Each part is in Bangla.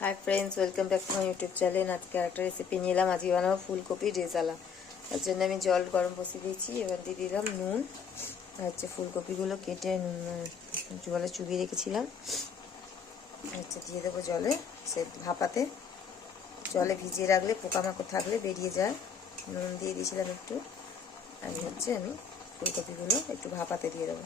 Hi friends, welcome back to my YouTube channel. आज के একটা রেসিপি নিলাম। আজকে বানাবো ফুলকপি রেজালা। তার জন্য আমি জল গরম বসিয়ে দিয়েছি। এবার দিয়ে দিলাম নুন আর হচ্ছে ফুলকপিগুলো কেটে জলে চুবিয়ে রেখেছিলাম। দিয়ে দেবো জলে, সে ভাপাতে। জলে ভিজিয়ে রাখলে পোকামাকড় থাকলে বেরিয়ে যায়। নুন দিয়ে দিয়েছিলাম একটু। আর আমি ফুলকপিগুলো একটু ভাপাতে দিয়ে দেবো।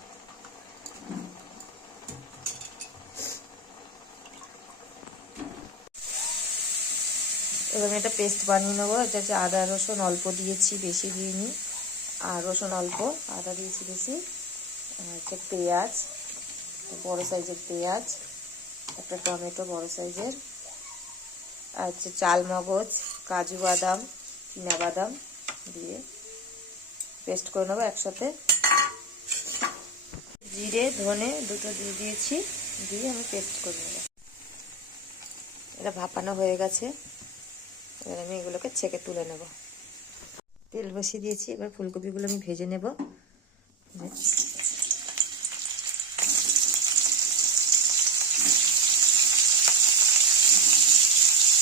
এবার আমি একটা পেস্ট বানিয়ে নেবো। এটা হচ্ছে আদা রসুন অল্প দিয়েছি, বেশি দিইনি। আর রসুন অল্প, আদা দিয়েছি বেশি। হচ্ছে পেঁয়াজ, বড় সাইজের পেঁয়াজ, একটা টমেটো বড় সাইজের, আর হচ্ছে চালমগজ, কাজু বাদাম, চীনা বাদাম দিয়ে পেস্ট করে নেবো একসাথে। জিরে ধনে দুটো দিয়ে দিয়েছি, দিয়ে আমি পেস্ট করে নেবো। এটা ভাপানো হয়ে গেছে। এবার আমি এগুলোকে ছেঁকে তুলে নেব। তেল বসিয়ে দিয়েছি। এবার ফুলকপিগুলো আমি ভেজে নেব।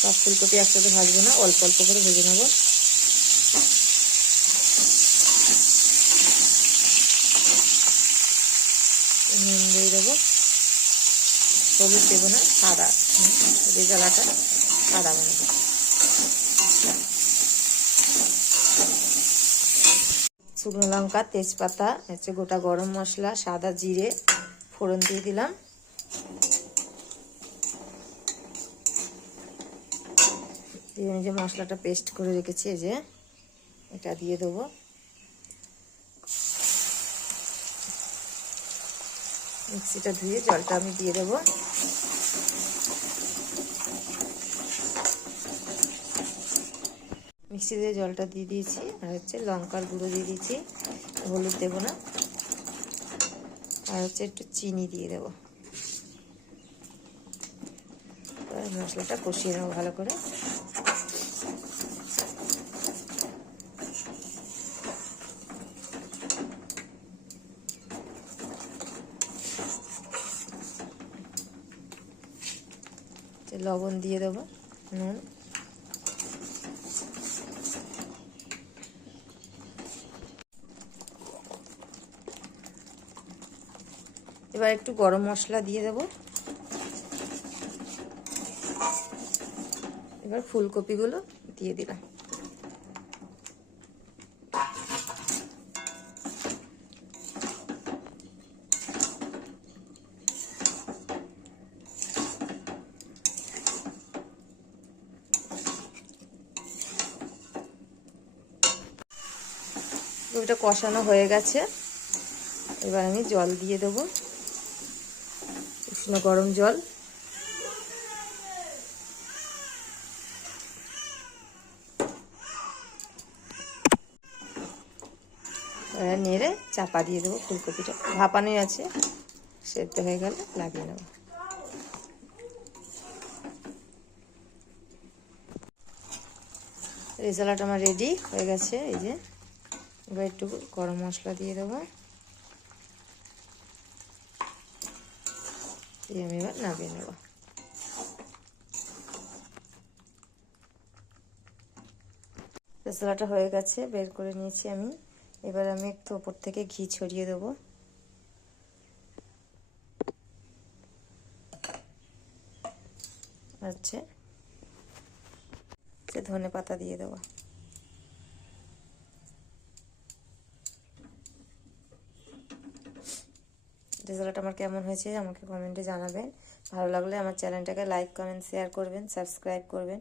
সব ফুলকপি একসাথে ভাজবো না, অল্প অল্প করে ভেজে নেব। নুন দিয়ে দেবো, হলুদ দেবো না, সাদা রেজালাটা সাদা বানাবো। শুকনো লঙ্কা, তেজপাতা, হচ্ছে গোটা গরম মশলা, সাদা জিরে ফোড়ন দিয়ে দিলাম। দিয়ে আমি যে মশলাটা পেস্ট করে রেখেছি, এই যে এটা দিয়ে দেবো। মিক্সিটা ধুয়ে জলটা আমি দিয়ে দেবো। মিক্সি দিয়ে জলটা দিয়ে দিয়েছি। আর হচ্ছে লঙ্কার গুঁড়ো দিয়ে দিয়েছি, হলুদ দেবো না। আর হচ্ছে একটু চিনি দিয়ে দেবো। মশলাটা কষিয়ে নেবো ভালো করে। লবণ দিয়ে দেবো, নুন। এবার একটু গরম মশলা দিয়ে দেবো। এবার ফুলকপিগুলো দিয়ে দিলাম। ওইটা কষানো হয়ে গেছে। এবার আমি জল দিয়ে দেবো, উষ্ণ গরম জল। নেড়ে চাপা দিয়ে দেবো। ফুলকপিটা ভাপানোই আছে, সেদ্ধ হয়ে গেলে লাগিয়ে নেব। রেজালাটা আমার রেডি হয়ে গেছে। এই যে এবার একটু গরম মশলা দিয়ে দেবো। দিয়ে আমি এবার নামিয়ে নেব। রেজালাটা হয়ে গেছে, বের করে নিয়েছি আমি। এবার আমি একটু ওপর থেকে ঘি ছড়িয়ে দেবো। আচ্ছা, ধনে পাতা দিয়ে দেবো। রেজাল্ট আমার কেমন হয়েছে আমাকে কমেন্টে জানাবেন। ভালো লাগলে আমার চ্যানেলটাকে লাইক কমেন্ট শেয়ার করবেন, সাবস্ক্রাইব করবেন।